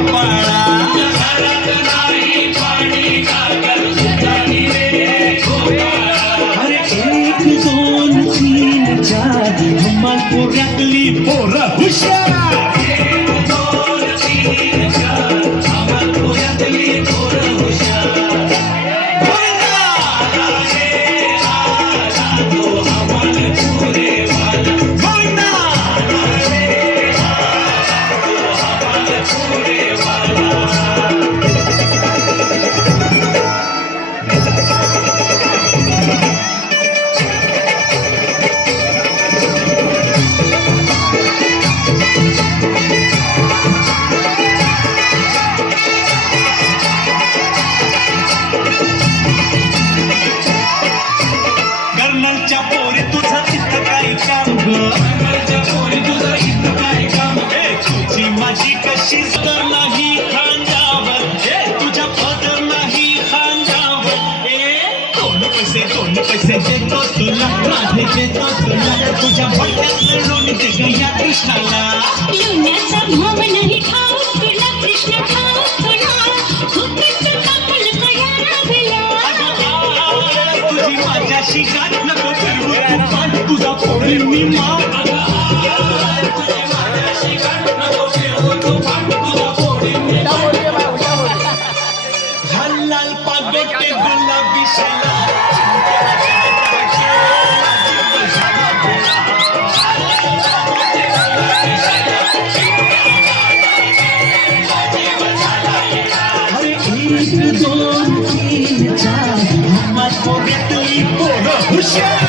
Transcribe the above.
भोपाळा घरात नाही पाणी काकर सुतारी रे भोपाळा. अरे 1 2 3 4 हमालपुरातली पोरं हुशार. 1 2 3 4 अमरपुरातली पोरं हुशार. आला रे आला तो अमरपुरे वाला. गोविंदा आला रे आला तो अमरपुरे वाला. कर्नलच्या पोरी तुझं इथं काही काम ग. कर्नलच्या पोरी तुझं इथं काय काम. ए, तुझी माझी कशी तर नाही खांद्यावर. ए, तुझ्या पदर नाही खांद्यावर. ए, दोन पैसे देतो तुला माझे देतो तुला. तुझ्या भट्ट्यातलं लोणी दे ग या कृष्णाला. लोण्याचा भाव नाही ठाऊक तुला कृष्ण ठाऊक तुला फुकटचं कापल कयाला. तुझी माझ्याशी गाठ नको फिरवू तू पाठ. तुझा पोरी मी मा तुझे माझ्याशी गाठ नको फिरवू तू पाठ. तुझा पोरी मी लाल पागोटे गुलाबी शेला. अरे 1 2 3 4 हमालपुरातली पोरं हुशार.